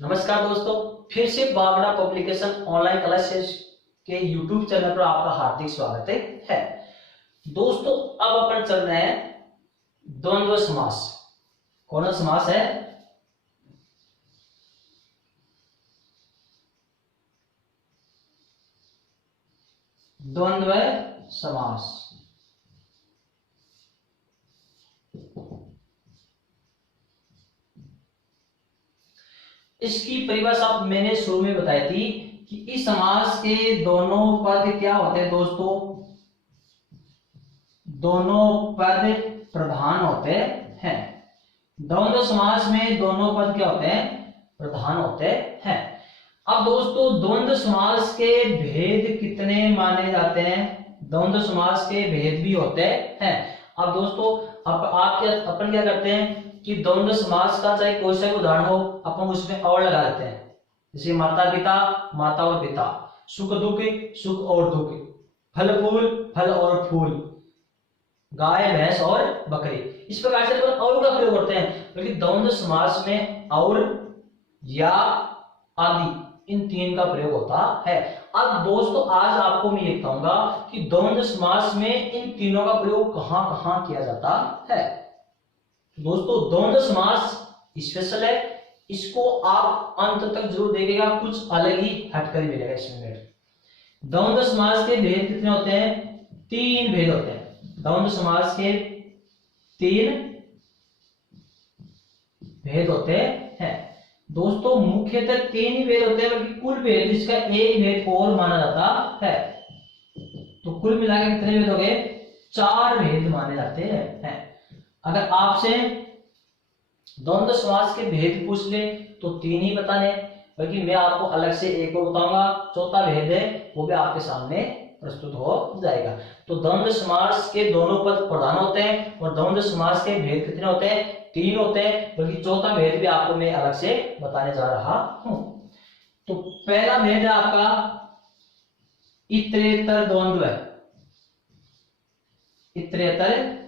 नमस्कार दोस्तों, फिर से बागड़ा पब्लिकेशन ऑनलाइन क्लासेस के यूट्यूब चैनल पर आपका हार्दिक स्वागत है। दोस्तों, अब अपन चल रहे हैं द्वंद्व समास। कौन सा समास है? द्वंद्व समास। इसकी परिभाषा मैंने शुरू में बताई थी कि इस समास के दोनों पद क्या होते हैं दोस्तों? दोनों पद प्रधान होते हैं। द्वंद्व समास में दोनों पद क्या होते हैं? प्रधान होते हैं। अब दोस्तों, द्वंद्व समास के भेद कितने माने जाते हैं? द्वंद्व समास के भेद भी होते हैं। अब दोस्तों, अपन क्या करते हैं कि द्वंद्व समास का चाहे कोई सा उदाहरण हो, अपन उसमें और लगा देते हैं। जैसे माता पिता, माता और पिता, सुख दुख, सुख और दुख, फल फूल, फल और फूल, गाय भैंस और बकरी। इस प्रकार से अपन और का प्रयोग करते हैं। बल्कि द्वंद्व समास में और या आदि इन तीन का प्रयोग होता है। अब दोस्तों, आज आपको मैं ये बताऊंगा कि द्वंद्व समास में इन तीनों का प्रयोग कहां कहां किया जाता है। दोस्तों, द्वंद्व समास स्पेशल है, इसको आप अंत तक जरूर देखिएगा, कुछ अलग ही हटकर मिलेगा इसमें। द्वंद्व समास के भेद कितने होते हैं? तीन भेद होते हैं। द्वंद्व समास के तीन भेद होते हैं। दोस्तों, मुख्यतः तीन ही भेद होते हैं, बल्कि कुल भेद इसका एक भेद और माना जाता है। तो कुल मिलाकर कितने भेद हो गए? चार भेद माने जाते हैं। अगर आपसे द्वंद्व समास के भेद पूछ ले तो तीन ही बताने, बल्कि मैं आपको अलग से एक को बताऊंगा। चौथा भेद है वो भी आपके सामने प्रस्तुत हो जाएगा। तो द्वंद्व समास के दोनों पद प्रधान होते हैं और द्वंद्व समास के भेद कितने होते हैं? तीन होते हैं, बल्कि चौथा भेद भी आपको मैं अलग से बताने जा रहा हूं। तो पहला भेद है आपका इतरेतर द्वंद्व। इतरेतर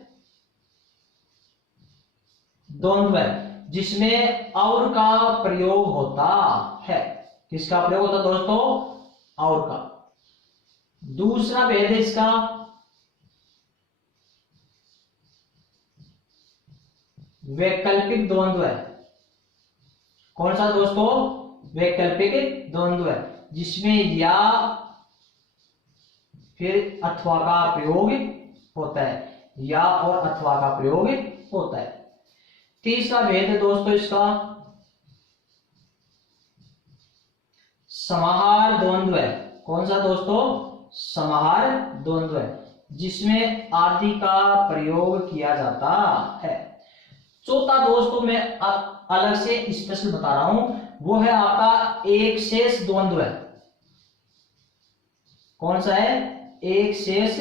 द्वंद्व जिसमें और का प्रयोग होता है। किसका प्रयोग होता है दोस्तों? और का। दूसरा भेद है इसका वैकल्पिक द्वंद्व है। कौन सा दोस्तों? वैकल्पिक द्वंद्व है, जिसमें या फिर अथवा का प्रयोग होता है। या और अथवा का प्रयोग होता है। तीसरा भेद है दोस्तों इसका समाहार द्वंद्व है। कौन सा दोस्तों? समाहार द्वंद्व है, जिसमें आदि का प्रयोग किया जाता है। चौथा दोस्तों मैं अलग से स्पेशल बता रहा हूं, वो है आपका एक शेष द्वंद्व है। कौन सा है? एक शेष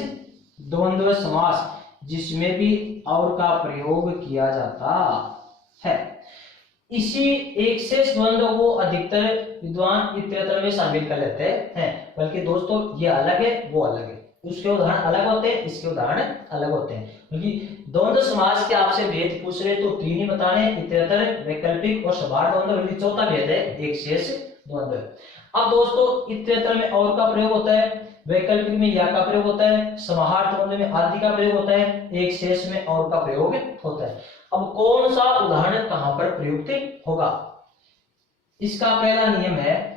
द्वंद्व समास, जिसमें भी और का प्रयोग किया जाता है। इसी एक शेष द्वंद्व को अधिकतर विद्वान इतरेतर में शामिल कर लेते हैं, बल्कि दोस्तों ये अलग है वो अलग है। उसके उदाहरण अलग होते हैं, इसके उदाहरण अलग होते हैं। क्योंकि द्वंद्व समास के आपसे भेद पूछ रहे तो तीन ही बताने, इतरेतर, वैकल्पिक और समाहार द्वंद्व। बल्कि चौथा भेद है एक शेष द्वंद्व। अब दोस्तों, इतरेतर में और का प्रयोग होता है, वैकल्पिक में या का प्रयोग होता है, समाहार द्वंद्व में आदि का प्रयोग होता है, एक शेष में और का प्रयोग होता है। अब कौन सा उदाहरण कहां पर प्रयुक्त होगा? इसका पहला नियम है,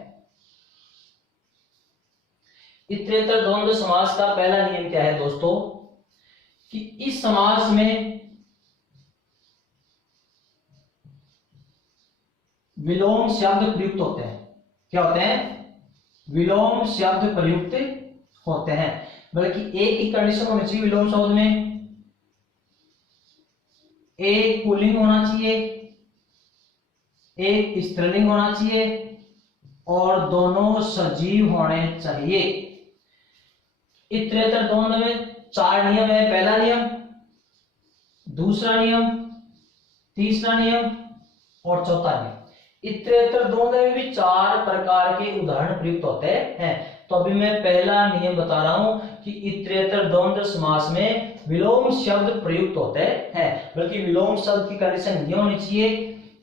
इतरेतर द्वंद्व समास का पहला नियम क्या है दोस्तों? कि इस समास में विलोम शब्द प्रयुक्त होते हैं। क्या होते हैं? विलोम शब्द प्रयुक्त होते हैं। बल्कि एक ही कंडीशन होनी चाहिए विलोम शब्द में, एक पुल्लिंग होना चाहिए, एक स्त्रीलिंग होना चाहिए और दोनों सजीव होने चाहिए। इतरेतर द्वंद्व में चार नियम है। पहला नियम, दूसरा नियम, तीसरा नियम और चौथा नियम। इतरेतर द्वंद्व में भी चार प्रकार के उदाहरण प्रयुक्त होते हैं। तो अभी मैं पहला नियम बता रहा हूं कि इतरेतर द्वंद्व समास में विलोम शब्द प्रयुक्त होते हैं। बल्कि विलोम शब्द की कंडीशन ये होनी चाहिए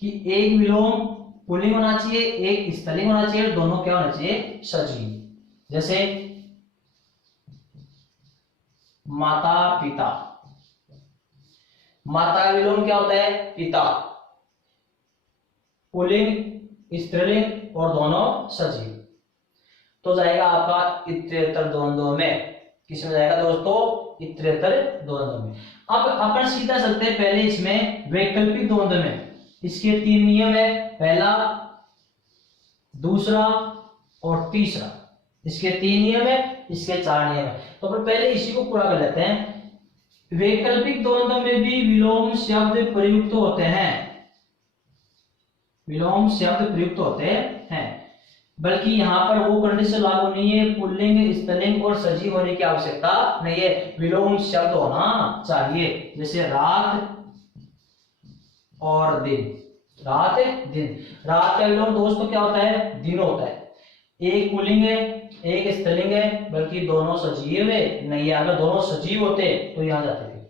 कि एक विलोम पुल्लिंग होना चाहिए, एक स्त्रीलिंग होना चाहिए, दोनों क्या होना चाहिए, सजीव। जैसे माता पिता, माता का विलोम क्या होता है, पिता। पुल्लिंग स्त्रीलिंग और दोनों सजीव। तो जाएगा आपका इतरेतर द्वंद्व में। किसमें जाएगा दोस्तों, इतरेतर द्वंद्व में। अब अपन सीधा चलते हैं पहले इसमें वैकल्पिक द्वंद्व में। इसके 3 नियम है, पहला, दूसरा और तीसरा। इसके 3 नियम है, इसके 4 नियम है। तो अपन पहले इसी को पूरा कर लेते हैं। वैकल्पिक द्वंद्व में भी विलोम शब्द प्रयुक्त होते हैं, विलोम शब्द प्रयुक्त होते हैं, बल्कि यहां पर वो कंडीशन लागू नहीं है, पुल्लिंग स्त्रीलिंग और सजीव होने की आवश्यकता नहीं है, विलोम शब्द होना चाहिए। जैसे रात और दिन, रात दिन। रात का विलोम दोस्तों क्या होता है, दिन होता है। एक पुल्लिंग है, एक स्त्रीलिंग है, बल्कि दोनों सजीव है नहीं है। अगर दोनों सजीव होते तो यहां जाते थे।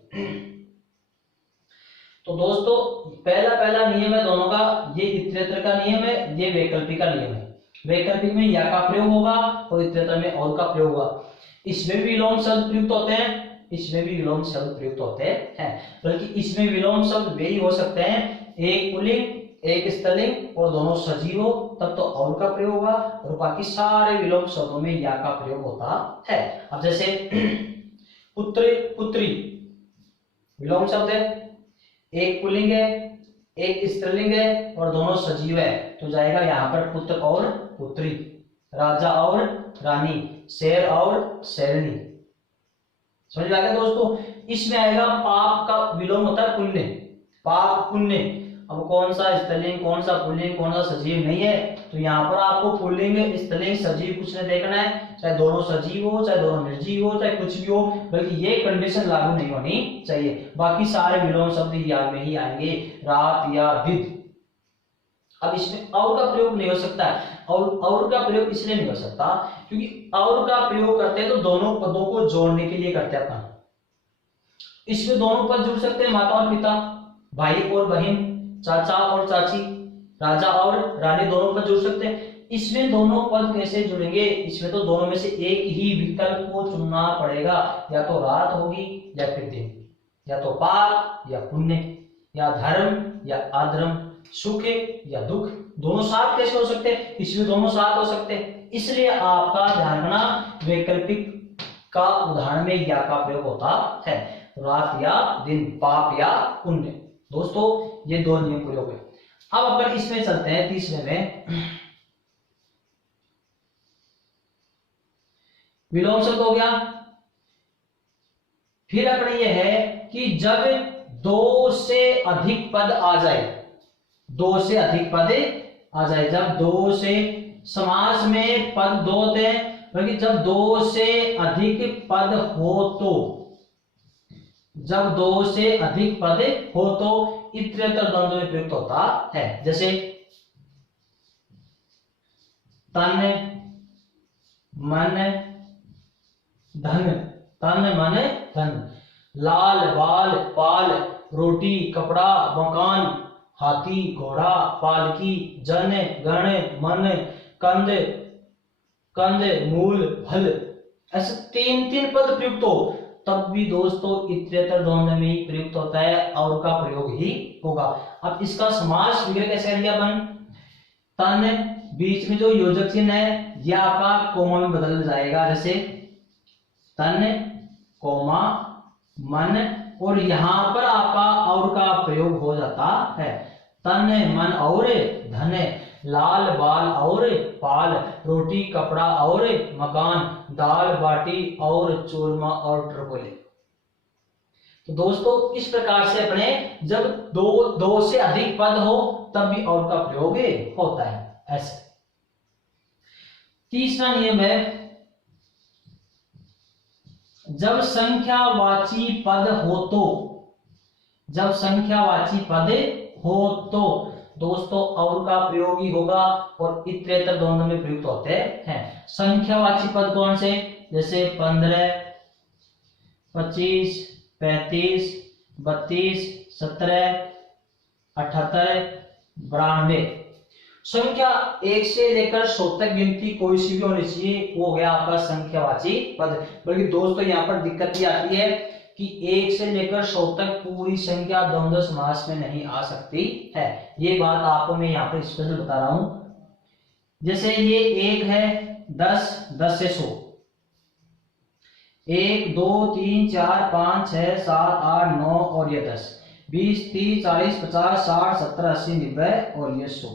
तो दोस्तों पहला नियम है दोनों का, ये इतरेतर का नियम है, ये वैकल्पिक का नियम है। वैकल्पिक में या का प्रयोग होगा और इतरेतर में और का प्रयोग होगा। इसमें भी विलोम शब्द प्रयुक्त होते हैं, इसमें भी विलोम शब्द प्रयुक्त होते हैं, बल्कि इसमें विलोम शब्द वे ही हो सकते हैं, एक पुल्लिंग एक स्त्रीलिंग और दोनों सजीव हो, तब तो और का प्रयोग होगा, और बाकी सारे विलोम शब्दों में या का प्रयोग होता है। अब जैसे पुत्र पुत्री विलोम शब्द है, एक पुल्लिंग है एक स्त्रीलिंग है और दोनों सजीव है, तो जाएगा यहाँ पर पुत्र और पुत्री, राजा और रानी, शेर और शेरनी। समझ में आ गया दोस्तों। इसमें आएगा पाप का विलोम होता है पुण्य, पाप पुण्य। अब कौन सा स्त्रीलिंग कौन सा पुल्लिंग कौन सा सजीव नहीं है, तो यहाँ पर आपको पुल्लिंग स्त्रीलिंग सजीव कुछ नहीं देखना है, चाहे दोनों सजीव हो चाहे दोनों निर्जीव हो चाहे कुछ भी हो, बल्कि ये कंडीशन लागू नहीं होनी चाहिए। बाकी सारे विलोम शब्द याद में ही आएंगे, रात या दिन। अब इसमें और का प्रयोग नहीं हो सकता है, और का प्रयोग इसलिए नहीं हो सकता क्योंकि और का प्रयोग करते हैं तो दोनों पदों को जोड़ने के लिए करते हैं अपन। इसमें दोनों पद जुड़ सकते हैं, माता और पिता, भाई और बहन, चाचा और चाची, राजा और रानी, दोनों पद जुड़ सकते हैं। इसमें दोनों पद कैसे जुड़ेंगे, इसमें तो दोनों में से एक ही विकल्प को चुनना पड़ेगा, या तो रात होगी या फिर दिन, या तो पाप या पुण्य, या धर्म या अधर्म, सुख या दुख। दोनों साथ कैसे हो सकते हैं, इसमें दोनों साथ हो सकते हैं। इसलिए आपका ध्यान रखना, वैकल्पिक का उदाहरण में या का प्रयोग होता है, रात या दिन, पाप या पुण्य। दोस्तों ये 2 नियम पूरे हो गए। अब अपन इसमें चलते हैं तीसरे में, विलोम शब्द हो गया। फिर अपने ये है कि जब 2 से अधिक पद आ जाए, 2 से अधिक पद आ जाए, जब 2 से, समास में पद 2 होते हैं, बल्कि जब 2 से अधिक पद हो तो, जब 2 से अधिक पद हो तो इतरेतर द्वंद्व में प्रयुक्त होता है। जैसे तन मन धन, तन मन धन, लाल बाल पाल, रोटी कपड़ा मकान, हाथी घोड़ा पालकी, जन गण मन, कंद कंद मूल फल, ऐसे 3 पद प्रयुक्त हो तब भी दोस्तों इतरेतर द्वंद्व में ही प्रयुक्त होता है, और का प्रयोग ही होगा। अब इसका समास विग्रह कैसे करेंगे अपन, तन बीच में जो योजक चिन्ह है यह आपका कोमा में बदल जाएगा, जैसे तन कोमा मन, और यहां पर आपका और का प्रयोग हो जाता है, तन मन और धन, लाल बाल और पाल, रोटी कपड़ा और मकान, दाल बाटी और चूरमा और ट्रपोले। तो दोस्तों इस प्रकार से अपने जब 2 से अधिक पद हो तब भी और का प्रयोग होता है। ऐसे तीसरा नियम है, जब संख्यावाची पद हो तो, जब संख्यावाची पद हो तो दोस्तों और का प्रयोग ही होगा, और इतरेतर द्वंद्व में प्रयुक्त होते हैं। संख्यावाची पद कौन से, जैसे 15 25 35 32 17 78 92। संख्या 1 से लेकर 100 तक गिनती कोई सी भी होनी चाहिए, वो हो गया आपका संख्यावाची पद। बल्कि दोस्तों यहाँ पर दिक्कत ये आती है कि 1 से लेकर 100 तक पूरी संख्या द्वंद्व समास में नहीं आ सकती है। ये बात आपको मैं यहाँ पर स्पेशल बता रहा हूं। जैसे ये 1 है, 10, 10 से 100, 1 2 3 4 5 6 7 8 9 और ये 10, 20 30 40 50 60 70 80 90 और ये 100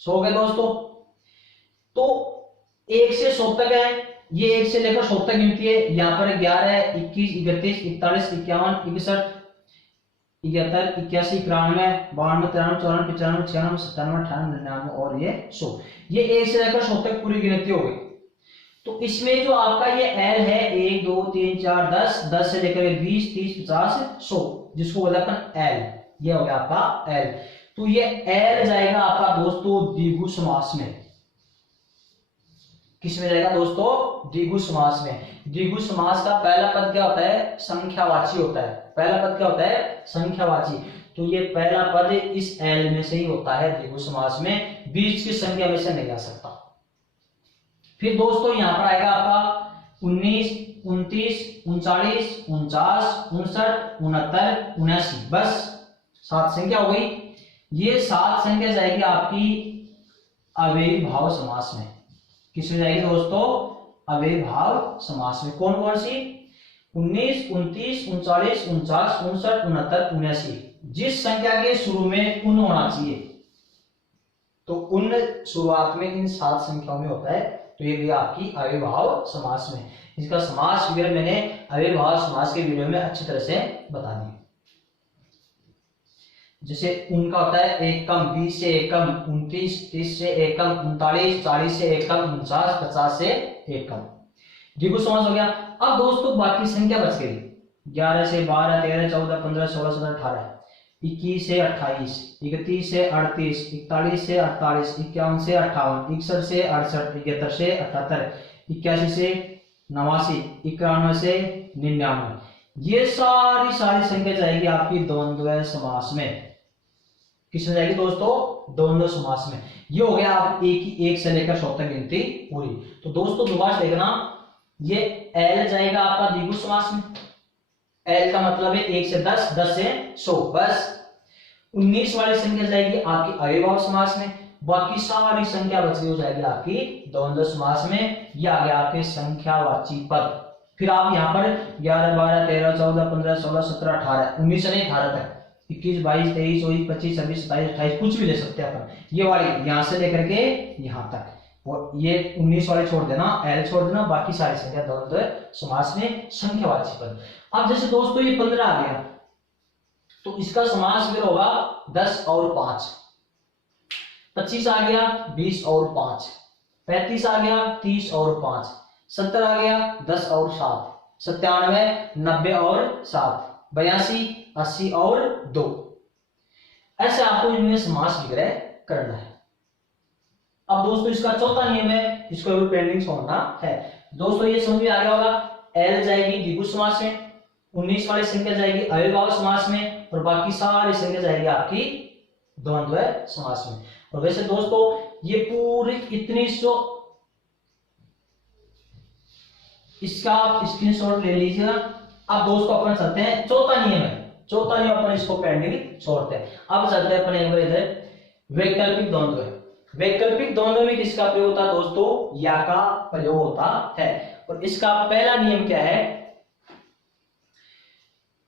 हो गए दोस्तों। तो 1 से 100 तक है, ये 1 से लेकर 100 तक गिनती है। यहाँ पर 11, 21, 31, 41, 51, 61, 71, 81, 91, 92, 93, 94, 95, 96, 97, 98, 99 और ये 100। ये 1 से लेकर 100 तक पूरी गिनती हो गई। तो इसमें जो आपका ये L है 1 2 3 4 10, 10 से लेकर 20 30 50 100, जिसको बोलते हैं अपन L, ये हो गया आपका L। तो ये L जाएगा आपका दोस्तों द्विगु समास में। किस में जाएगा दोस्तों? द्विगु समास में। द्विगु समास का पहला पद क्या होता है? संख्यावाची होता है। पहला पद क्या होता है? संख्यावाची। तो ये पहला पद इस L में से ही होता है द्विगु समास में, बीच की संख्या में से नहीं आ सकता। फिर दोस्तों यहां पर आएगा आपका 19 29 39 49 59 69 79, बस 7 संख्या हो गई। ये 7 संख्या जाएगी आपकी अव्ययी भाव समास में। किसमें जाएगी दोस्तों? अव्ययी भाव समास में। कौन कौन सी? 19 29 39 49 59 69 79। जिस संख्या के शुरू में उन होना चाहिए, तो उन शुरुआत में इन 7 संख्याओं में होता है। तो ये भी आपकी अव्ययी भाव समास में। इसका समास वगैरह मैंने अव्ययी भाव समास के वीडियो में अच्छी तरह से बता दिया। जैसे उनका होता है 1 कम, 20 से 1 कम, 29 30 से 1 कम, 39 40 से 1 कम, 49 50 से 1 कम। द्विगु समास हो गया। अब दोस्तों बाकी संख्या बच गई 11 से 12 13 14 15 16 17 18, 21 से 28, 31 से 38, 41 से 48, 51 से 58, 61 से 68, 71 से 78, 81 से 89, 91 से 99। ये सारी संख्या जाएगी आपकी द्वंद्व समास में। किसमें जाएगी दोस्तों? द्वंद्व समास में। ये हो गया आप एक से लेकर 100 तक गिनती पूरी। तो दोस्तों दोबारा देखना, ये L जाएगा आपका द्विगु समास में। L का मतलब है 1 से 10, 10 से 100, बस। 19 वाली संख्या जाएगी आपकी अव्ययी भाव समास में। बाकी सारी संख्या बच गई हो जाएगी आपकी द्वंद्व समास में। यह आ गया आपके संख्यावाची पद। फिर आप यहाँ पर 11 12 13 14 15 16 17 18, 19 से नहीं 18 तक, 21 22 23 24 25 26 27 28 कुछ भी ले सकते हैं अपन। ये वाली यहाँ से लेकर के यहाँ तक, और ये 19 वाले छोड़ देना, L छोड़ देना, बाकी सारी संख्या द्वंद्व समास में संख्यावाची पद। अब जैसे दोस्तों ये 15 आ गया, तो इसका समास फिर होगा 10 और 5। 25 आ गया 20 और 5, 35 आ गया 30 और 5, 70 आ गया 10 और 7, 97 90 और 7, 82 80 और 2। ऐसे आपको इनमें समास विग्रह करना है। अब दोस्तों इसका चौथा नियम है, इसको अभी पेंडिंग छोड़ना है। दोस्तों ये समझ में आ गया होगा, L जाएगी द्विगु समास में, 19 वाली संख्या जाएगी अव्ययी भाव समास में, और बाकी सारी संख्या जाएगी आपकी द्वंद्व समास में। और वैसे दोस्तों ये पूरी इतनी इसका आप स्क्रीनशॉट ले लीजिएगा। अब दोस्तों अपन चलते हैं, चौथा नियम है, चौथा नियम अपन इसको पेंडिंग छोड़ते हैं। अब चलते हैं अपन एक बार इधर वैकल्पिक द्वंद्व। वैकल्पिक द्वंद्व में किसका प्रयोग होता है दोस्तों? या का प्रयोग होता है। और इसका पहला नियम क्या है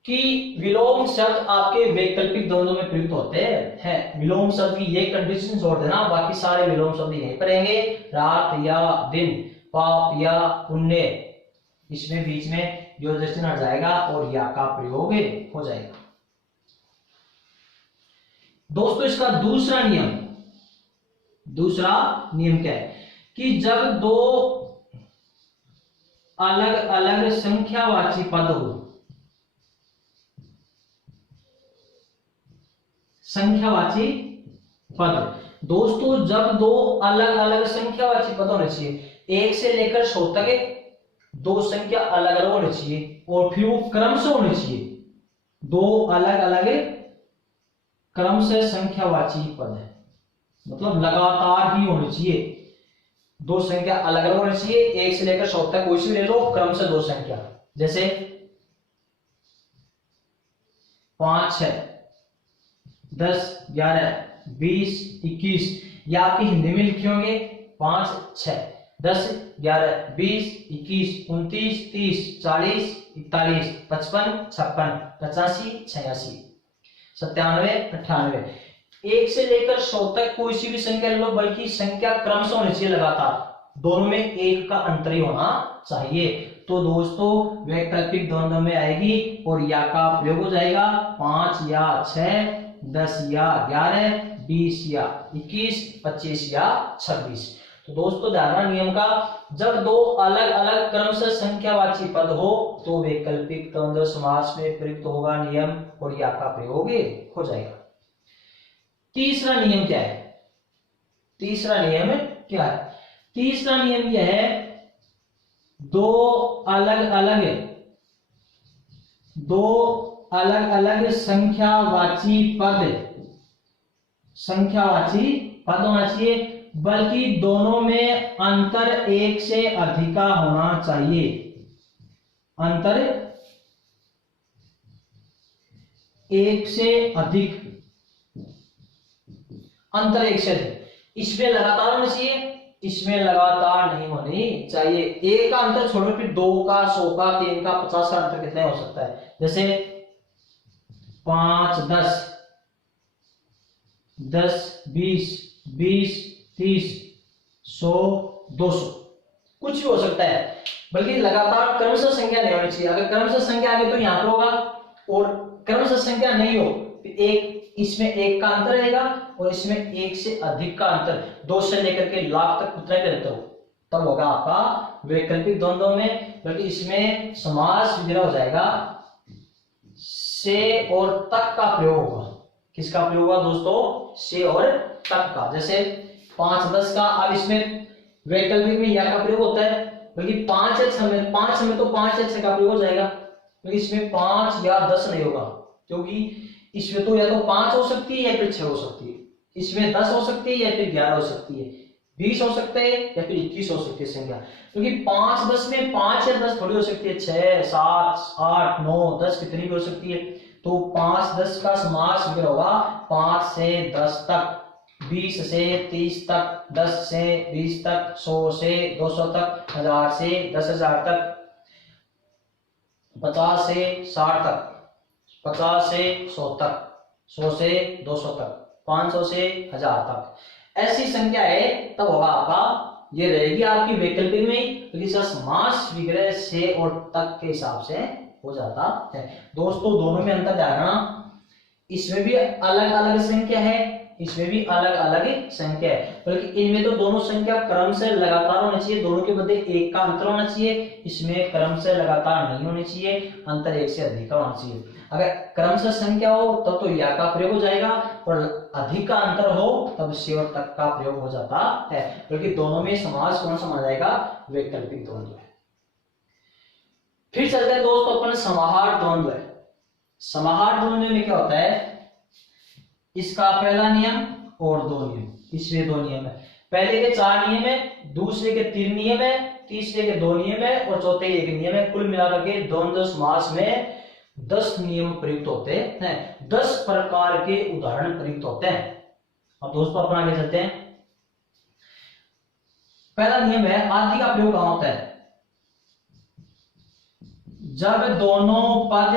कि विलोम शब्द आपके वैकल्पिक द्वंद्व में प्रयुक्त होते हैं। विलोम शब्द की ये कंडीशन छोड़ देना, बाकी सारे विलोम शब्द यहीं पर रहेंगे। रात या दिन, पाप या पुण्य, इसमें बीच में जो दृष्टि हट जाएगा और या का प्रयोग हो जाएगा। दोस्तों इसका दूसरा नियम क्या है कि जब दो अलग अलग संख्यावाची पद हो, संख्यावाची पद दोस्तों जब दो अलग अलग संख्यावाची पद होने चाहिए, 1 से लेकर 100 तक दो संख्या अलग अलग होनी चाहिए, और फिर वो क्रम से होनी चाहिए। दो अलग अलग क्रम से संख्यावाची पद है, मतलब लगातार ही होनी चाहिए, दो संख्या अलग अलग होनी चाहिए, 1 से लेकर 100 तक कोई सी ले लो, क्रम से दो संख्या, जैसे 5 6 10 11 20 21, या आपकी हिंदी में लिखे होंगे 5 6 10 11 20 21 29 30 40 41 55 56 85 86 97 98, 1 से लेकर 100 तक कोई सी भी संख्या ले लो, बल्कि संख्या क्रम से होनी चाहिए लगातार, दोनों में 1 का अंतर ही होना चाहिए। तो दोस्तों वैकल्पिक द्वंद्व में आएगी और या का प्रयोग हो जाएगा 5 या 6 10 या 11 20 या 21 25 या 26। तो दोस्तों ध्यान रखना नियम का, जब दो अलग अलग क्रम से संख्यावाची पद हो तो वैकल्पिक द्वंद्व समास में प्रयुक्त होगा नियम और या का प्रयोग हो जाएगा। तीसरा नियम क्या है? तीसरा नियम क्या है? तीसरा नियम यह है, दो अलग अलग संख्यावाची पद होना चाहिए, बल्कि दोनों में अंतर 1 से अधिक होना चाहिए, अंतर 1 से अधिक, अंतर 1 से अधिक। इसमें लगातार होना चाहिए, इसमें लगातार नहीं होनी चाहिए। 1 का अंतर छोड़ो, फिर 2 का 100 का 3 का 50 का अंतर कितना हो सकता है? जैसे 5 10 10 20 20 30 100 200, कुछ भी हो सकता है, बल्कि लगातार क्रम से संख्या नहीं होनी चाहिए। अगर क्रम से संख्या आ गई तो यहां पर होगा, और क्रम से संख्या नहीं हो तो एक इसमें 1 का अंतर रहेगा और इसमें 1 से अधिक का अंतर, 2 से लेकर के लाख तक कितना भी अंतर हो, तब होगा आपका वैकल्पिक द्वंद्व में। बल्कि इसमें समास विग्रह हो जाएगा, से और तक का प्रयोग होगा। किसका प्रयोग होगा दोस्तों? से और तक का। जैसे 5 10 का, अब इसमें वैकल्पिक में या का प्रयोग होता है, बल्कि 5 या 6 में, 5 में तो 5 या 6 का प्रयोग हो जाएगा, तो इसमें 5 या 10 नहीं होगा, क्योंकि इसमें तो या तो 5 हो सकती है या फिर 6 हो सकती है, इसमें 10 हो सकती है या फिर 11 हो सकती है, 20 हो सकते हैं या फिर 21 हो सकती है संख्या, क्योंकि 5 10 में 5 या 10 थोड़ी हो सकती है, 6 7 8 9 10 कितनी भी हो सकती है। तो 5 10 का समास विग्रह होगा 5 से 10 तक, 20 से 30 तक, 10 से 20 तक, 100 से 200 तक, 1000 से 10,000 तक, 50 से 60 तक, 50 से 100 तक, 100 से 200 तक, 500 से 1000 तक। ऐसी संख्या है तब होगा आपका, ये रहेगी आपकी वैकल्पिक में, तो इसका समास विग्रह से और तक के हिसाब से हो जाता है। दोस्तों दोनों में अंतर ध्यान रखना, इसमें भी अलग अलग संख्या है, इसमें भी अलग अलग संख्या है, बल्कि इनमें तो दोनों संख्या क्रम से लगातार होनी चाहिए, दोनों के मध्य 1 का अंतर होना चाहिए, इसमें क्रम से लगातार नहीं होनी चाहिए, अंतर 1 से अधिक होना चाहिए। अगर क्रम से संख्या हो तब तो या का प्रयोग हो जाएगा, और अधिक का अंतर हो तब से और तक का प्रयोग हो जाता है, बल्कि दोनों में समास कौन सा माना जाएगा? वैकल्पिक द्वंद्व है। फिर चलते हैं दोस्तों अपन समाहार द्वंद्व। समाहार द्वंद्व में क्या होता है? इसका पहला नियम और 2 नियम, इसमें 2 नियम है, पहले के 4 नियम है, दूसरे के 3 नियम है, तीसरे के 2 नियम है और चौथे के 1 नियम है। कुल मिलाकर के द्वंद्व समास में 10 नियम प्रयुक्त होते हैं, 10 प्रकार के उदाहरण प्रयुक्त होते हैं। अब दोस्तों अपन आगे चलते हैं। पहला नियम है, आदि का प्रयोग कहां होता है? जब दोनों पद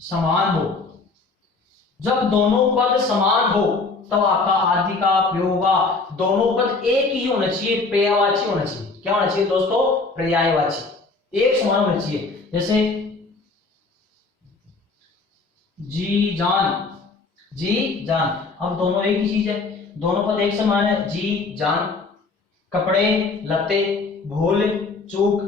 समान हो, जब दोनों पद समान हो तब आपका आदि का प्रयोग होगा। दोनों पद एक ही होना चाहिए, पर्यायवाची होना चाहिए। क्या होना चाहिए दोस्तों? पर्यायवाची, एक समान होना चाहिए। जैसे जी जान, जी जान, अब दोनों एक ही चीज है, दोनों पद एक समान है, जी जान। कपड़े लत्ते, भूल चूक,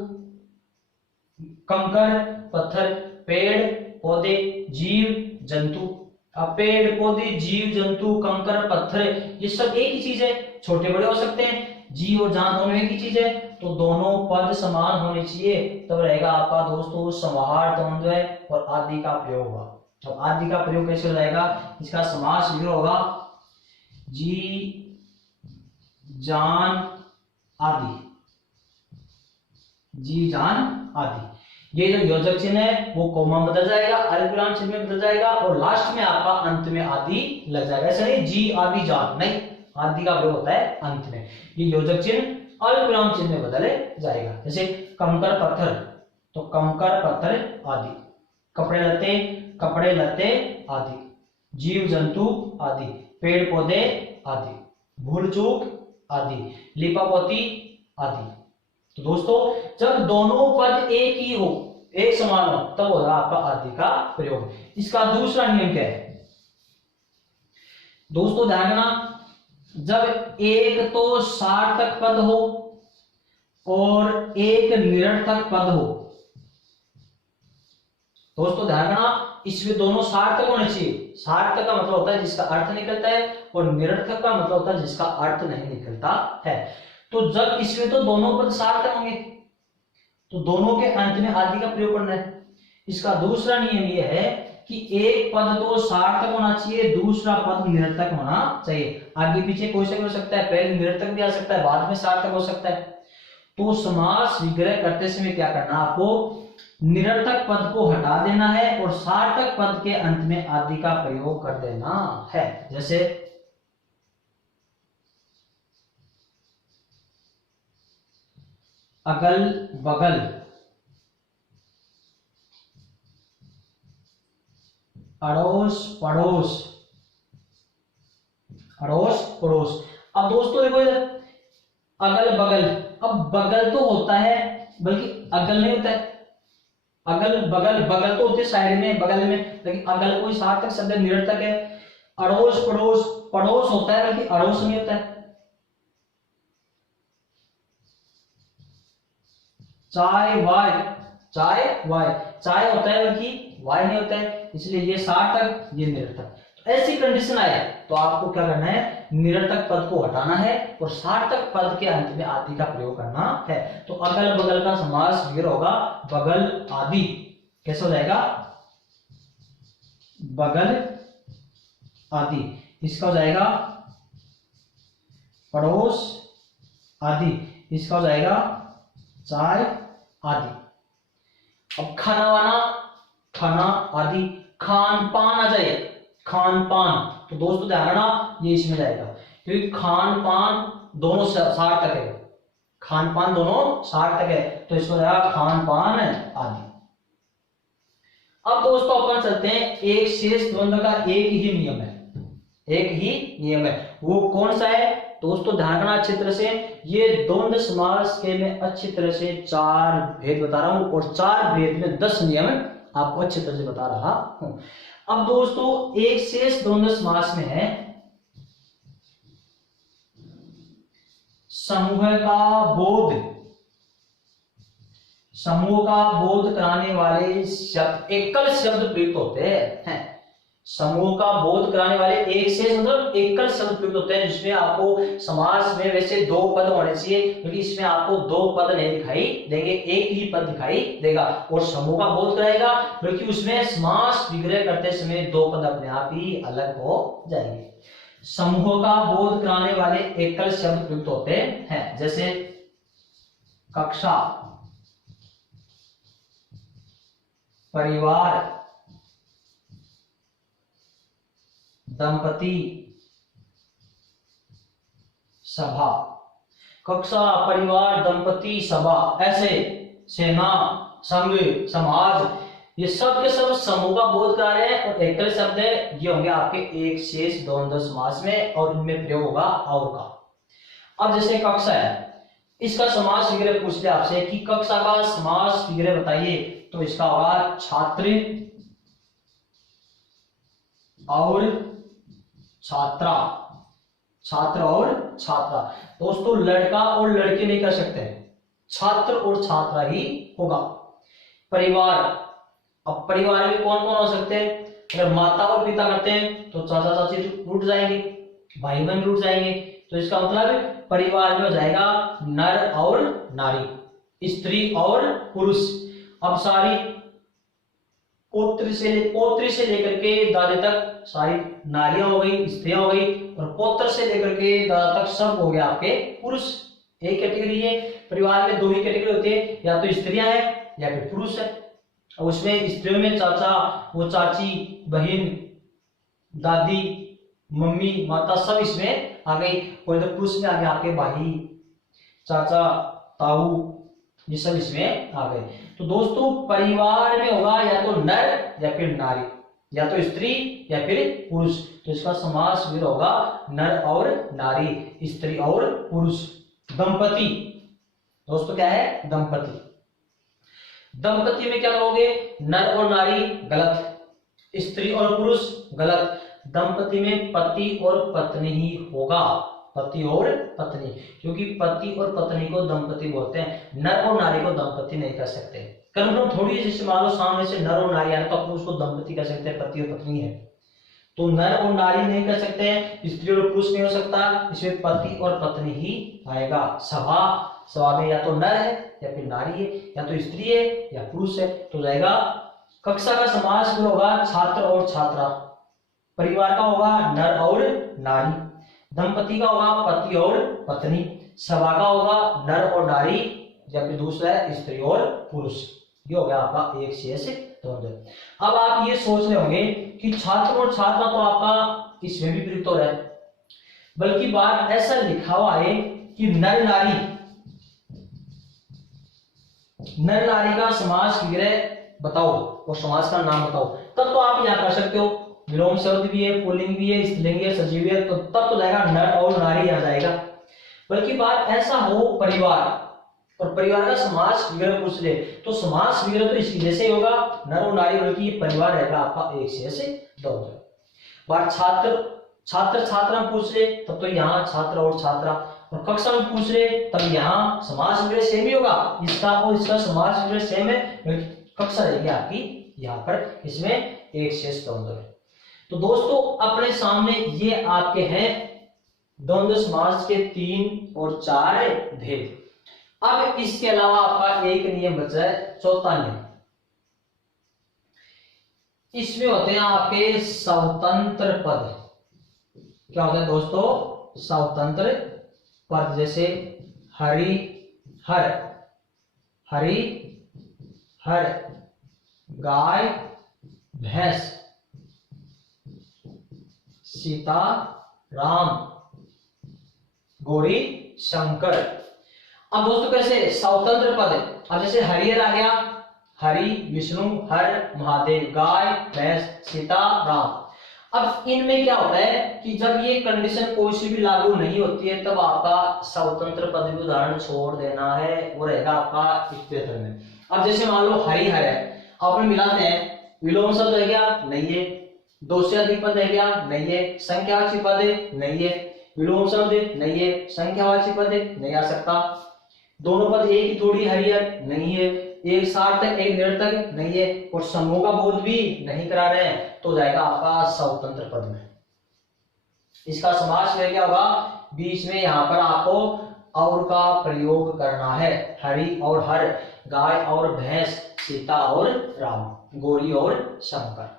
कंकड़ पत्थर, पेड़ पौधे जीव जंतु। अब पेड़ पौधे जीव जंतु कंकड़ पत्थर ये सब एक ही चीज है, छोटे बड़े हो सकते हैं, जी और जान दोनों एक ही चीज है, तो दोनों पद समान होने चाहिए, तब रहेगा आपका दोस्तों समाहार द्वंद्व है और आदि का प्रयोग होगा। अब आदि का प्रयोग कैसे हो जाएगा? इसका समास विग्रह होगा, जी जान आदि, जी जान आदि। ये जो योजक चिन्ह है वो कोमा में बदल जाएगा, अल्पविराम चिन्ह में बदल जाएगा और लास्ट में आपका अंत में आदि लग जाएगा। ऐसा नहीं जी आदि जान, नहीं, आदि का प्रयोग होता है अंत में। ये योजक चिन्ह अल्पविराम चिन्ह में बदले जाएगा। जैसे कंकर पत्थर, तो कंकर पत्थर आदि, कपड़े लत्ते, कपड़े लत्ते आदि, जीव जंतु आदि, पेड़ पौधे आदि, भूल चूक आदि, लिपापोती आदि। तो दोस्तों जब दोनों पद एक ही हो, एक समान हो, तब होगा आपका आदि का प्रयोग। इसका दूसरा नियम क्या है दोस्तों, ध्यान रखना, जब एक तो सार्थक पद हो और एक निरर्थक पद हो, दोस्तों ध्यान रखना, इसमें दोनों सार्थक होने चाहिए। सार्थक का मतलब होता है जिसका अर्थ निकलता है और निरर्थक का मतलब होता है जिसका अर्थ नहीं निकलता है। तो जब इसमें तो दोनों पद सार्थक होंगे तो दोनों के अंत में आदि का प्रयोग करना है। इसका दूसरा नियम यह है कि एक पद तो सार्थक होना चाहिए, दूसरा पद निरर्थक होना चाहिए। आगे पीछे कोई से भी हो सकता है, पहले निरर्थक भी आ सकता है, बाद में सार्थक हो सकता है। तो समास विग्रह करते समय क्या करना, आपको निरर्थक पद को हटा देना है और सार्थक पद के अंत में आदि का प्रयोग कर देना है। जैसे अगल बगल, अड़ोस पड़ोस, अड़ोस पड़ोस। अब दोस्तों देखो इधर अगल बगल, अब बगल तो होता है बल्कि अगल नहीं होता है। अगल बगल, बगल तो होते साइड में, बगल में, लेकिन अगल कोई सार्थक शब्द निरर्थक है। अड़ोस पड़ोस, पड़ोस होता है बल्कि अड़ोस नहीं होता है। चाय वाय, चाय वाय, चाय होता है बल्कि वाय नहीं होता है, इसलिए ये सार्थक ये निरर्थक। तो ऐसी कंडीशन आए तो आपको क्या करना है, निरर्थक पद को हटाना है और सार्थक पद के अंत में आदि का प्रयोग करना है। तो अगल बगल का समास विग्रह होगा बगल आदि। कैसे हो जाएगा, बगल आदि। इसका हो जाएगा पड़ोस आदि, इसका हो जाएगा चाय आदि। अब खाना वाना, खाना आदि, खान पान आ जाए, खान पान। तो दोस्तों ध्यान रखना ये इसमें जाएगा क्योंकि खान पान दोनों सार्थक है, खान पान दोनों सार्थक है, तो इसको जाएगा खान पान आदि। अब दोस्तों अपन चलते हैं एक शेष द्वंद्व का एक ही नियम है, एक ही नियम है। वो कौन सा है दोस्तों, ध्यान रखना अच्छी तरह से। ये द्वंद्व समास के मैं अच्छी तरह से 4 भेद बता रहा हूं और 4 भेद में 10 नियम आपको अच्छी तरह से बता रहा हूं। अब दोस्तों एक शेष द्वंद्व समास में है समूह का बोध, समूह का बोध कराने वाले शब्द, एकल शब्द प्रयुक्त होते हैं। समूह का बोध कराने वाले एक से मतलब एकल शब्द प्रयुक्त होते हैं, जिसमें आपको समास में वैसे 2 पद होने चाहिए, क्योंकि इसमें आपको 2 पद नहीं दिखाई देंगे, एक ही पद दिखाई देगा और समूह का बोध कराएगा, क्योंकि उसमें समास विग्रह करते समय 2 पद अपने आप ही अलग हो जाएंगे। समूह का बोध कराने वाले एकल शब्द प्रयुक्त होते हैं, जैसे कक्षा, परिवार, दंपति, सभा। कक्षा, परिवार, दंपति, सभा, ऐसे सेना, संघ, समाज, ये सब के सब समूह का बोध करा रहे हैं और एकल शब्द है, ये होंगे आपके एक शेष द्वंद्व समास में और इनमें प्रयोग होगा और का। अब जैसे कक्षा है, इसका समास विग्रह पूछ लिया आपसे कि कक्षा का समास विग्रह बताइए, तो इसका होगा छात्र और छात्रा, छात्र और छात्रा। दोस्तों लड़का और लड़के नहीं कर सकते, छात्र और छात्रा ही होगा। परिवार, अब परिवार में कौन कौन हो सकते हैं, अगर माता और पिता करते हैं तो चाचा चाची रूठ जाएंगे, भाई बहन रूठ जाएंगे, तो इसका मतलब परिवार में हो जाएगा नर और नारी, स्त्री और पुरुष। अब सारी पौत्री से लेकर के दादी तक सारी नारियां हो गई, स्त्रियां हो गई, और पौत्र से लेकर के दादा तक सब हो गया आपके पुरुष। एक कैटेगरी है। परिवार में दो ही कैटेगरी होती है, या तो स्त्रियां हैं या फिर पुरुष है। और उसमें स्त्रियों में चाचा, वो चाची, बहन, दादी, मम्मी, माता सब इसमें आ गई। और इधर पुरुष में आ गया आपके भाई, चाचा, ताऊ, ये सब इसमें आ गए। तो दोस्तों परिवार में होगा या तो नर या फिर नारी, या तो स्त्री या फिर पुरुष। तो इसका समास फिर होगा नर और नारी, स्त्री और पुरुष। दंपति दोस्तों क्या है? दंपति। दंपति में क्या कहोगे? नर और नारी गलत, स्त्री और पुरुष गलत। दंपति में पति और पत्नी ही होगा, पति और पत्नी, क्योंकि पति और पत्नी को दंपति बोलते हैं। नर और नारी को दंपति नहीं कह सकते। कन्फर्म थोड़ी है, जैसे मान लो सामने से नर और नारी आए तो अपन उसको दंपति कह सकते हैं, पति और पत्नी है। तो नर और नारी नहीं कह सकते हैं, स्त्री और पुरुष नहीं हो सकता, इसमें पति और पत्नी ही आएगा। सभा में या तो नर है या फिर नारी है, या तो स्त्री है या पुरुष है, तो जाएगा। कक्षा का समास फिर होगा छात्र और छात्रा। परिवार का होगा नर और नारी। दंपति का होगा पति और पत्नी। सभा का होगा नर और नारी, या फिर दूसरा है स्त्री और पुरुष। ये हो गया आपका एक शेष द्वंद्व। अब आप ये सोच रहे होंगे कि छात्र और छात्रा तो आपका इसमें भी प्रयुक्त हो रहा है, बल्कि बात ऐसा लिखा हुआ है कि नर नारी का समास विग्रह बताओ और समास का नाम बताओ, तब तो आप यहां कर सकते हो। विलोम शब्द भी है, पुल्लिंग भी है, स्त्रीलिंग है, सजीव है, तो तब तो जाएगा नर और नारी आ जाएगा। बल्कि बात ऐसा हो परिवार, और परिवार का समास विग्रह पूछ ले तो समास विग्रह तो इसकी जैसे ही होगा नर और नारी, बल्कि ये परिवार रहेगा आपका एक से द्वंद्व। बात छात्र छात्रा पूछ ले तब तो यहाँ छात्र और छात्रा, और कक्षा में पूछ ले तब यहाँ समास विग्रह सेम ही होगा, इसका और इसका समास विग्रह सेम है, कक्षा रहेगी आपकी यहाँ पर, इसमें एक शेष द्वंद्व है। तो दोस्तों अपने सामने ये आपके हैं द्वंद्व समास के 3 और 4 भेद। अब इसके अलावा आपका एक नियम बचा है, चौथा नियम। इसमें होते हैं आपके स्वतंत्र पद। क्या होता है दोस्तों? स्वतंत्र पद, जैसे हरि हर, गाय भैंस, सीता राम, गौरी शंकर। अब दोस्तों कैसे स्वतंत्र पद है? अब जैसे हरिहर आ गया, हरि विष्णु, हर महादेव, गाय भैंस, सीता राम। अब इनमें क्या होता है कि जब ये कंडीशन कोई सी भी लागू नहीं होती है तब आपका स्वतंत्र पद भी उदाहरण छोड़ देना है, वो रहेगा आपका इक्वेटर में। अब जैसे मान लो हरिहर है, अपन मिलाते हैं, विलोम शब्द है क्या? नहीं है। दो से अधिक पद है क्या? नहीं है। संख्यावाची पद है? नहीं है। विलोम शब्द नहीं है। संख्यावाची पद नहीं आ सकता। दोनों पद एक ही थोड़ी, हरिहर नहीं है। एक सार्थक एक निरर्थक नहीं है, और समूह का बोध भी नहीं करा रहे हैं, तो जाएगा आपका स्वतंत्र पद में। इसका समास में क्या होगा? बीच में यहाँ पर आपको और का प्रयोग करना है। हरि और हर, गाय और भैंस, सीता और राम, गौरी और शंकर,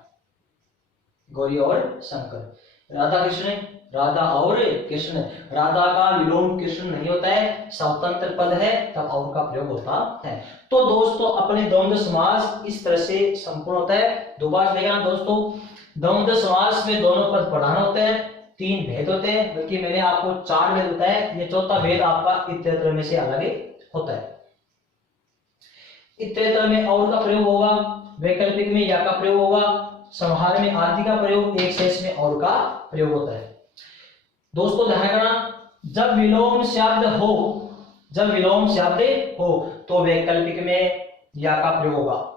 राधा कृष्ण, राधा और कृष्ण। राधा का विलोम कृष्ण नहीं होता है, स्वतंत्र पद है तब और का प्रयोग होता है। तो दोस्तों अपने द्वंद्व समास इस तरह से संपूर्ण होता है। दोबारा देखना दोस्तों, द्वंद्व समास में दोनों पद प्रधान होते हैं, 3 भेद होते हैं, बल्कि मैंने आपको 4 भेद बताया, ये चौथा भेद आपका इत्यत्र में से अलग होता है। इत्यत्र में और का प्रयोग होगा, वैकल्पिक में या का प्रयोग होगा, संहार में आदि का प्रयोग, एक शेष में और का प्रयोग होता है। दोस्तों ध्यान रखना, जब विलोम शब्द हो तो वैकल्पिक में या का प्रयोग होगा।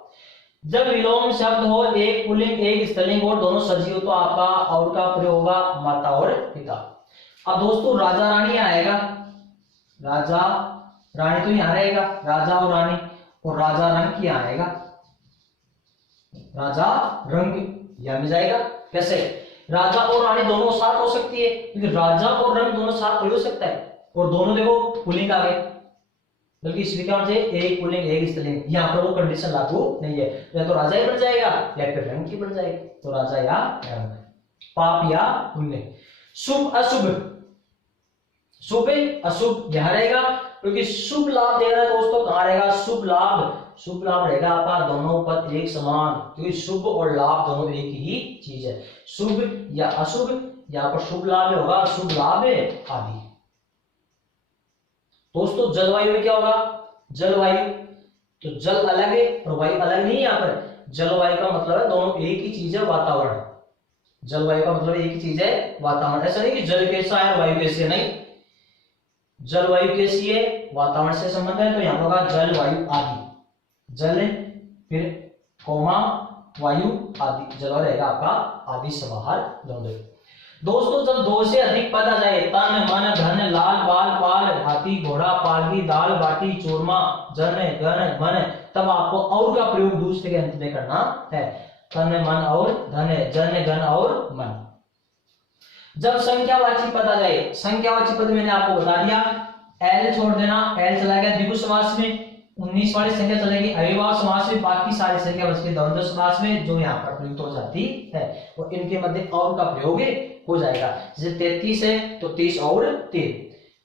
जब विलोम शब्द हो, एक पुल्लिंग एक स्त्रीलिंग और दोनों सजीव, तो आपका और का प्रयोग होगा माता और पिता। अब दोस्तों राजा रानी आएगा, राजा रानी तो यहाँ रहेगा, राजा और रानी, और राजा रंग की आएगा, राजा रंग या में जाएगा। कैसे? राजा और रानी दोनों साथ हो सकती है, लेकिन राजा और रंग दोनों साथ हो सकता है, और दोनों देखो पुल्लिंग आ गए, बल्कि इसमें क्या होना चाहिए, एक पुल्लिंग एक स्त्रीलिंग। यहाँ पर वो कंडीशन लागू नहीं है, या तो राजा ही बन जाएगा या फिर रंग की बन जाएगी, तो राजा या रंग, पाप या पुण्य। शुभ अशुभ, शुभ अशुभ यहाँ रहेगा, क्योंकि शुभ लाभ दे रहा है दोस्तों, कहाँ रहेगा, शुभ लाभ। शुभ लाभ रहेगा आपका दोनों पद एक समान, क्योंकि शुभ और लाभ दोनों एक ही चीज है। शुभ या अशुभ, यहाँ पर शुभ लाभ होगा, शुभ लाभ आदि। दोस्तों जलवायु में क्या होगा, जलवायु, तो जल अलग है और वायु अलग नहीं है। यहाँ पर जलवायु का मतलब है दोनों एक ही चीज है, वातावरण। जलवायु का मतलब एक ही चीज है, वातावरण। ऐसा नहीं कि जल कैसा है वायु कैसी है, नहीं, जलवायु कैसी है वातावरण से संबंध है, तो यहाँ होगा जलवायु आदि। जल फिर कोमा वायु आदि, जलवायु रहेगा आपका आदि समाहार द्वंद्व। दोस्तों जब दो से अधिक पद आ जाए, तन मन धन लाल बाल पाल हाथी घोड़ा पालकी दाल बाटी चूरमा जन गण मन, तब आपको और का प्रयोग दूसरे के अंत में करना है। तन मन और धन, जन गण और मन। जब संख्यावाची पद आ जाए, संख्यावाची पद मैंने आपको बता दिया, एल छोड़ देना, एल चला गया द्विगु समास में, 19 वाली संख्या चलेगी अव्ययभाव समास में, बाकी सारी संख्या बच के द्वंद्व समास में, जो यहाँ पर प्रयुक्त हो जाती है, और इनके मध्य और का प्रयोग हो जाएगा। जैसे 33 है तो 30 और 3।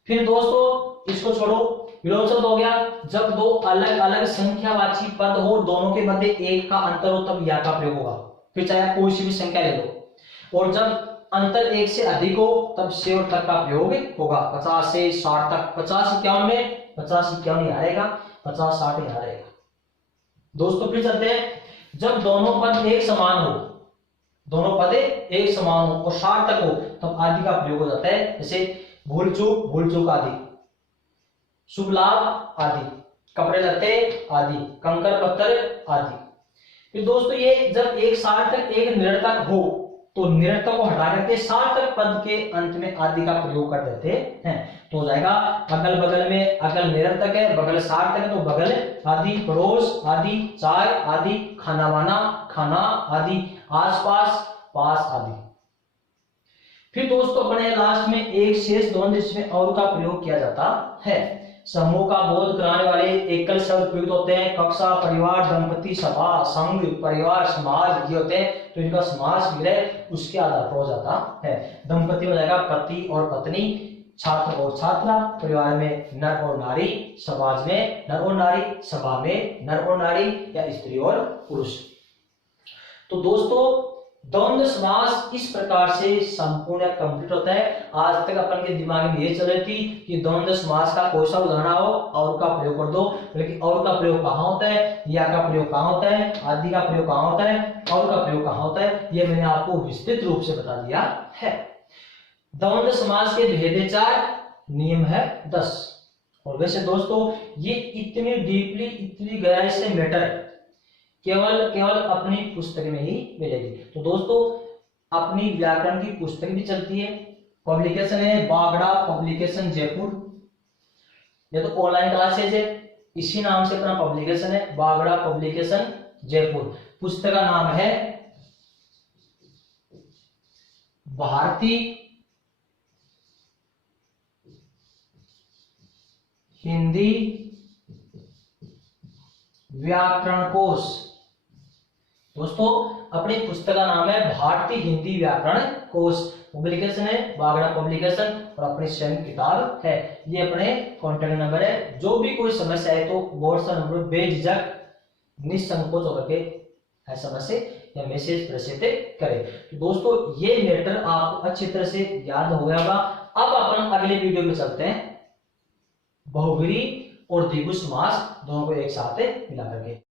फिर दोस्तों इसको छोड़ो, विलोम शब्द हो गया, जब दो अलग अलग संख्यावाची पद हो, दोनों के मध्य एक का अंतर हो, तब या का प्रयोग होगा। फिर चाहे कोई सी भी संख्या ले लो, और जब अंतर एक से अधिक हो, तब से और तक का प्रयोग होगा। 50 से 60 तक, 50 51 में 50 51 यहाँ रहेगा, 50 60 यहाँ रहेगा। दोस्तों फिर चलते हैं, जब दोनों पद एक समान हो, दोनों पद एक समान हो और 60 तक हो, तब आदि का प्रयोग हो जाता है। जैसे भूल चूक आदि, शुभ लाभ आदि, कपड़े लत्ते आदि, कंकर पत्थर आदि। फिर दोस्तों ये जब एक 60 तक एक निरर्थक हो, तो निरर्थक को हटा करके 60 तक पद के अंत में आदि का प्रयोग कर देते हैं, तो हो जाएगा अगल बगल में, अगल निरर्थक है, बगल 60 तक है तो बगल आदि, पड़ोस आदि, चाय आदि, खाना वाना खाना आदि, आसपास पास आदि। फिर दोस्तों अपने लास्ट में एक शेष द्वंद्व, इसमें और का प्रयोग किया जाता है। समूह का बोध कराने वाले एकल शब्द प्रयुक्त होते हैं, कक्षा परिवार दंपति सभा संघ परिवार समाज ये होते हैं, तो इनका समास विग्रह उसके आधार पर हो जाता है। दंपति हो जाएगा पति और पत्नी, छात्र और छात्रा, परिवार में नर और नारी, समाज में नर और नारी, सभा में नर और नारी या स्त्री और पुरुष। तो दोस्तों द्वंद्व समास इस प्रकार से संपूर्ण कंप्लीट होता है। आज तक अपन के दिमाग में ये चल रही थी कि द्वंद्व समास का कोई सा उदाहरण हो और का प्रयोग कर दो, लेकिन और का प्रयोग कहाँ होता है, या का प्रयोग कहाँ होता है, आदि का प्रयोग कहाँ होता है, और का प्रयोग कहाँ होता है, ये मैंने आपको विस्तृत रूप से बता दिया है। द्वंद्व समास के भेदे 4, नियम है 10। और वैसे दोस्तों ये इतनी डीपली इतनी गहराई से मैटर केवल अपनी पुस्तक में ही मिलेगी। तो दोस्तों अपनी व्याकरण की पुस्तक भी चलती है, पब्लिकेशन है बागड़ा पब्लिकेशन जयपुर, ये तो ऑनलाइन क्लासेज है, इसी नाम से अपना पब्लिकेशन है बागड़ा पब्लिकेशन जयपुर। पुस्तक का नाम है भारतीय हिंदी व्याकरण कोश। दोस्तों अपनी पुस्तक का नाम है भारतीय हिंदी व्याकरण कोश, पब्लिकेशन है बागड़ा पब्लिकेशन, और अपनी स्वयं किताब है। ये अपने कॉन्टैक्ट नंबर है, जो भी कोई समस्या है तो व्हाट्सएप नंबर बेझिझक निसंकोच होकर के एसएमएस या मैसेज प्रेषित करें। तो दोस्तों ये मैटर आपको अच्छी तरह से याद हो गया होगा। अब अपन अगले वीडियो में चलते हैं बहुव्रीहि और द्विगु समास दोनों को एक साथ मिला करके।